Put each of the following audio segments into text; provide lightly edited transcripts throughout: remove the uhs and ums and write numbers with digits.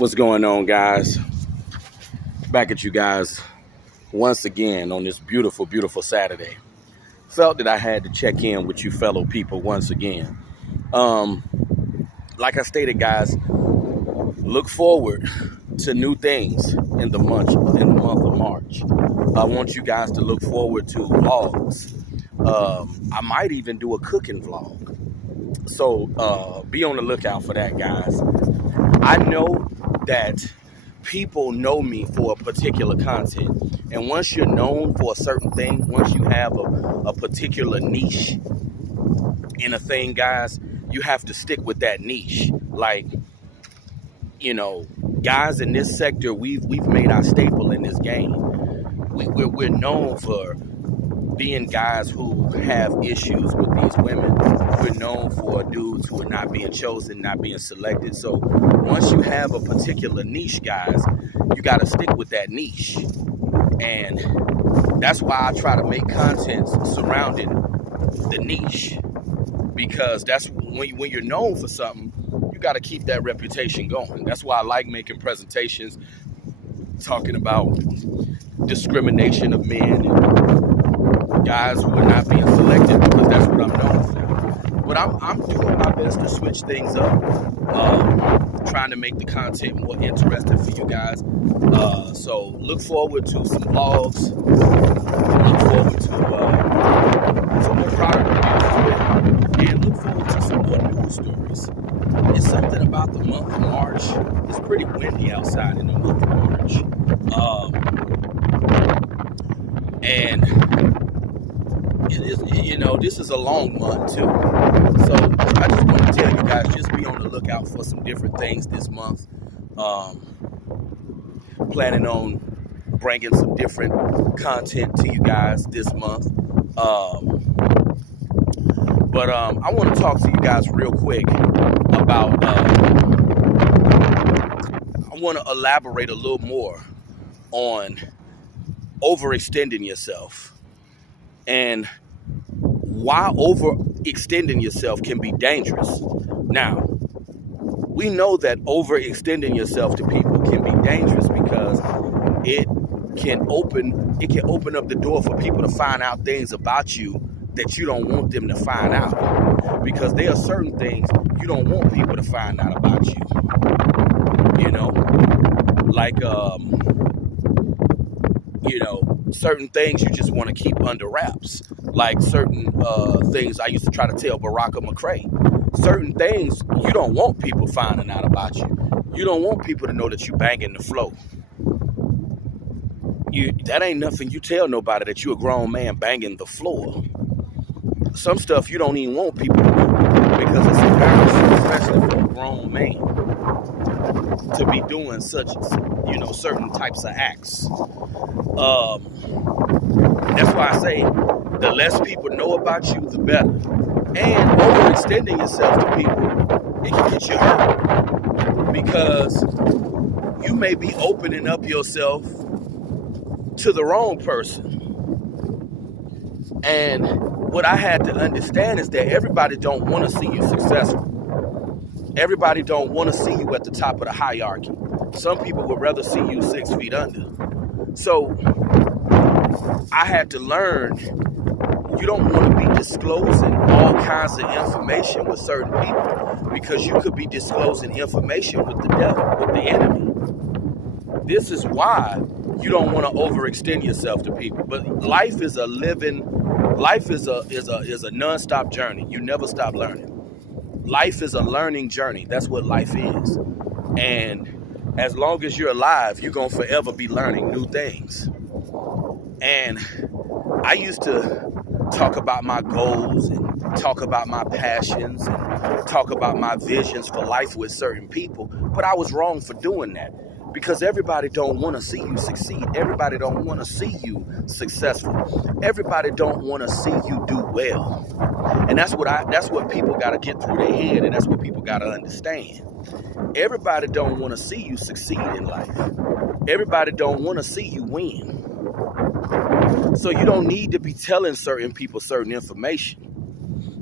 What's going on, guys? Back at you guys once again on this beautiful, beautiful Saturday. Felt that I had to check in with you fellow people once again. Like I stated, guys, look forward to new things in the month of March. I want you guys to look forward to vlogs. I might even do a cooking vlog. So be on the lookout for that, guys. I know that people know me for a particular content. And once you're known for a certain thing, once you have a particular niche in a thing, guys, you have to stick with that niche. Like, you know, guys in this sector, we've made our staple in this game. We're known for being guys who have issues with these women. We're known for dudes who are not being chosen, not being selected. So once you have a particular niche, guys, you got to stick with that niche. And that's why I try to make content surrounding the niche, because that's when you're known for something, you got to keep that reputation going. That's why I like making presentations talking about discrimination of men and guys who are not being selected, because that's what I'm known for. But I'm doing my best to switch things up, trying to make the content more interesting for you guys. So look forward to some vlogs. Look forward to some more product reviews, and look forward to some more news stories. It's something about the month of March. It's pretty windy outside in the month of March. And it is, this is a long month too. So I just want to tell you guys, just be on the lookout for some different things this month. Planning on bringing some different content to you guys this month. But I want to talk to you guys real quick about, I want to elaborate a little more on overextending yourself and why overextending yourself can be dangerous. Now, we know that overextending yourself to people can be dangerous because it can open up the door for people to find out things about you that you don't want them to find out, because there are certain things you don't want people to find out about you. Like certain things you just want to keep under wraps. Like certain things I used to try to tell Barack McCray. Certain things you don't want people finding out about you. You don't want people to know that you banging the flow. That ain't nothing you tell nobody, that you a grown man banging the floor. Some stuff you don't even want people to know, because it's embarrassing, especially for a grown man, to be doing certain types of acts. That's why I say the less people know about you, the better. And overextending yourself to people, it can get you hurt, because you may be opening up yourself to the wrong person. And what I had to understand is that everybody don't want to see you successful. Everybody don't want to see you at the top of the hierarchy. Some people would rather see you 6 feet under. So I had to learn, you don't want to be disclosing all kinds of information with certain people, because you could be disclosing information with the devil, with the enemy. This is why you don't want to overextend yourself to people. But life is a non-stop journey. You never stop learning. Life is a learning journey. That's what life is. And as long as you're alive, you're going to forever be learning new things. And I used to talk about my goals and talk about my passions and talk about my visions for life with certain people. But I was wrong for doing that, because everybody don't want to see you succeed. Everybody don't want to see you successful. Everybody don't want to see you do well. And that's what people got to get through their head, and that's what people got to understand. Everybody don't want to see you succeed in life. Everybody don't want to see you win. So you don't need to be telling certain people certain information.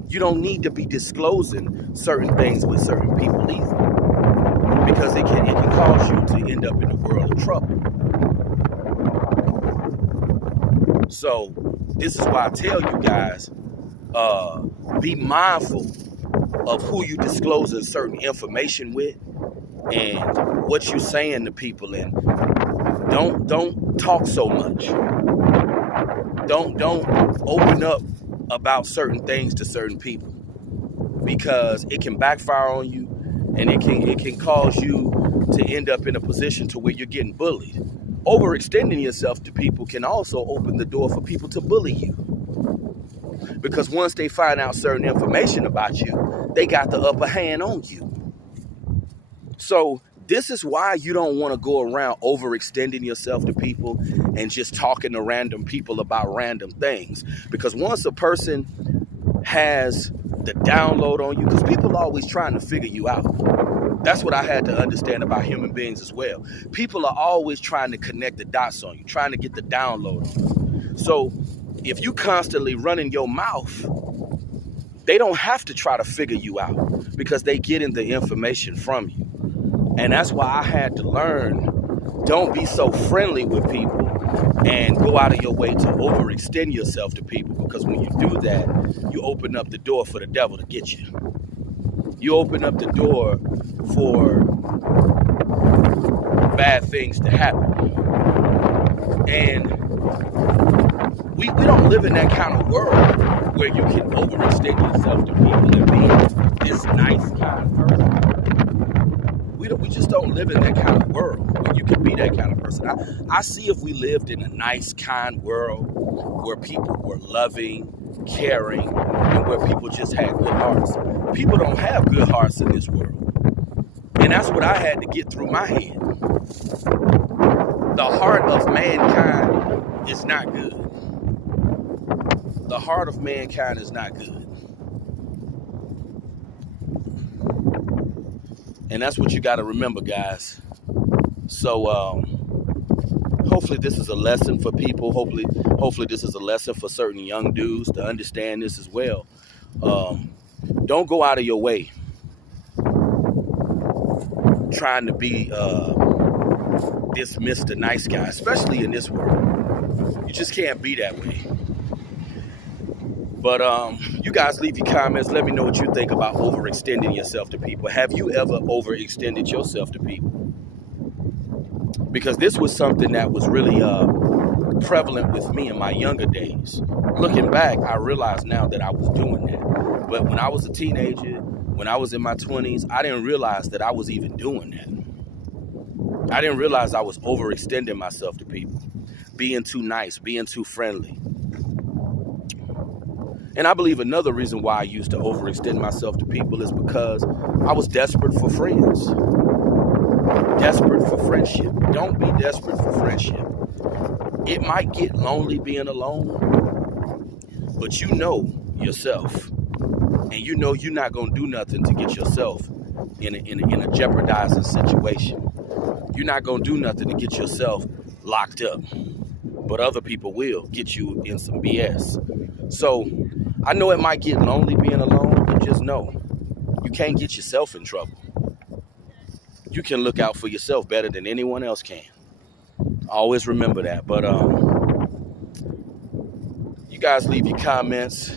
You don't need to be disclosing certain things with certain people either, because it can cause you end up in a world of trouble. So this is why I tell you guys, be mindful of who you disclosing certain information with and what you're saying to people, and don't talk so much. Don't open up about certain things to certain people, because it can backfire on you, and it can cause you to end up in a position to where you're getting bullied. Overextending yourself to people can also open the door for people to bully you, because once they find out certain information about you, they got the upper hand on you. So this is why you don't want to go around overextending yourself to people and just talking to random people about random things. Because once a person has the download on you, because people are always trying to figure you out. That's what I had to understand about human beings as well. People are always trying to connect the dots on you, trying to get the download on you. So if you constantly running your mouth, they don't have to try to figure you out, because they getting the information from you. And that's why I had to learn, don't be so friendly with people and go out of your way to overextend yourself to people, because when you do that, you open up the door for the devil to get you. You open up the door for bad things to happen. And we don't live in that kind of world where you can overextend yourself to people and be this nice, kind person. We just don't live in that kind of world where you can be that kind of person. I see if we lived in a nice, kind world where people were loving, caring, and where people just had good hearts. People don't have good hearts in this world. And that's what I had to get through my head. The heart of mankind is not good. The heart of mankind is not good. And that's what you got to remember, guys. So hopefully this is a lesson for people. Hopefully this is a lesson for certain young dudes to understand this as well. Don't go out of your way trying to be this Mr. Nice Guy, especially in this world. You just can't be that way. But you guys leave your comments. Let me know what you think about overextending yourself to people. Have you ever overextended yourself to people? Because this was something that was really prevalent with me in my younger days. Looking back, I realize now that I was doing that. But when I was a teenager, when I was in my 20s, I didn't realize that I was even doing that. I didn't realize I was overextending myself to people, being too nice, being too friendly. And I believe another reason why I used to overextend myself to people is because I was desperate for friends. Desperate for friendship. Don't be desperate for friendship. It might get lonely being alone, but you know yourself. And you know you're not going to do nothing to get yourself in a jeopardizing situation. You're not going to do nothing to get yourself locked up. But other people will get you in some BS. So I know it might get lonely being alone, but just know you can't get yourself in trouble. You can look out for yourself better than anyone else can. Always remember that. But you guys leave your comments.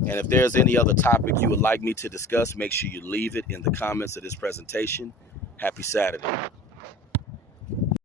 And if there's any other topic you would like me to discuss, make sure you leave it in the comments of this presentation. Happy Saturday.